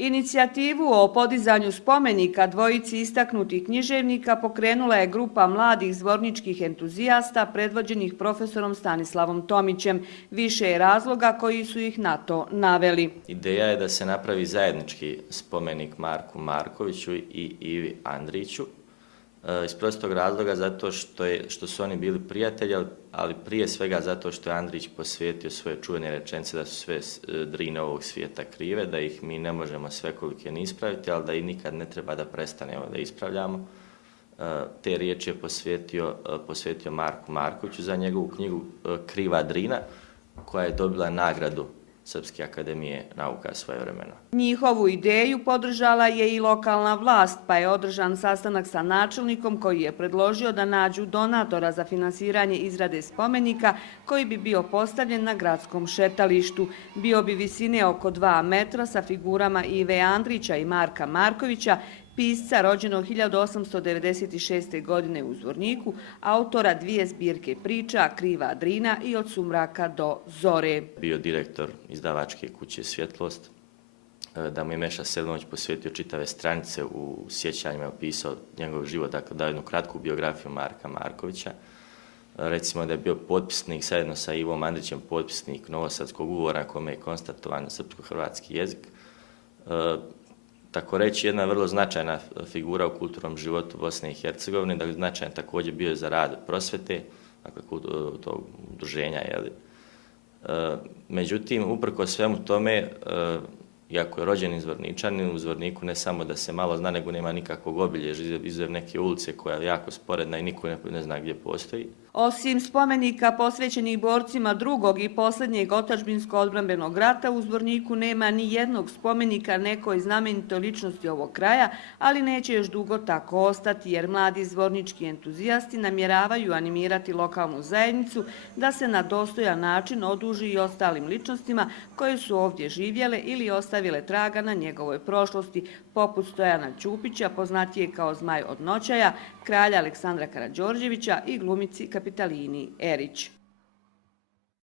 Inicijativu o podizanju spomenika dvojici istaknutih književnika pokrenula je grupa mladih zvorničkih entuzijasta predvođenih profesorom Stanislavom Tomićem. Više je razloga koji su ih na to naveli. Ideja je da se napravi zajednički spomenik Marku Markoviću i Ivi Andriću. Iz prostog razloga zato što su oni bili prijatelji, ali prije svega zato što je Andrić posvetio svoje čuvene rečenice da su sve drine ovog svijeta krive, da ih mi ne možemo svekolike ni ispraviti, ali da i nikad ne treba da prestanemo da ispravljamo. Te riječi je posvetio Marku Markoviću za njegovu knjigu Kriva drina, koja je dobila nagradu Srpske akademije nauka svojevremeno. Njihovu ideju podržala je i lokalna vlast, pa je održan sastanak sa načelnikom koji je predložio da nađu donatora za finansiranje izrade spomenika koji bi bio postavljen na gradskom šetalištu. Bio bi visine oko 2 metra sa figurama Ive Andrića i Marka Markovića, pisca rođenog 1896. godine u Zvorniku, autora 2 zbirke priča Kriva drina i Od sumraka do zore. Bio direktor izdavačke kuće Svjetlost, da mu je Meša Selimović posvetio čitave stranice u sjećanjima, opisao njegov život, dakle dao jednu kratku biografiju Marka Markovića. Recimo da je bio potpisnik, zajedno sa Ivom Andrićem, potpisnik Novosadskog ugovora kome je konstatovan srpsko-hrvatski jezik. Tako reći, jedna vrlo značajna figura u kulturnom životu Bosne i Hercegovine, dakle značajan također bio je za rad prosvete, dakle tog udruženja. Međutim, uprkos svemu tome, iako je rođeni Zvorničanin, u Zvorniku ne samo da se malo zna, nego nema nikakvog obilježja, izuzev neke ulice koja je jako sporedna i niko ne zna gdje postoji. Osim spomenika posvećenih borcima drugog i posljednjeg otadžbinsko-odbrambenog rata, u Zvorniku nema ni jednog spomenika nekoj znamenitoj ličnosti ovog kraja, ali neće još dugo tako ostati, jer mladi zvornički entuzijasti namjeravaju animirati lokalnu zajednicu da se na dostojan način oduži i ostalim ličnostima koje su ovdje živjele ili ostavile traga na njegovoj prošlosti, poput Stojana Ćupića, poznatije kao Zmaj od Noćaja, kralja Aleksandra Karađorđevića i glumici Kapitalini Erić.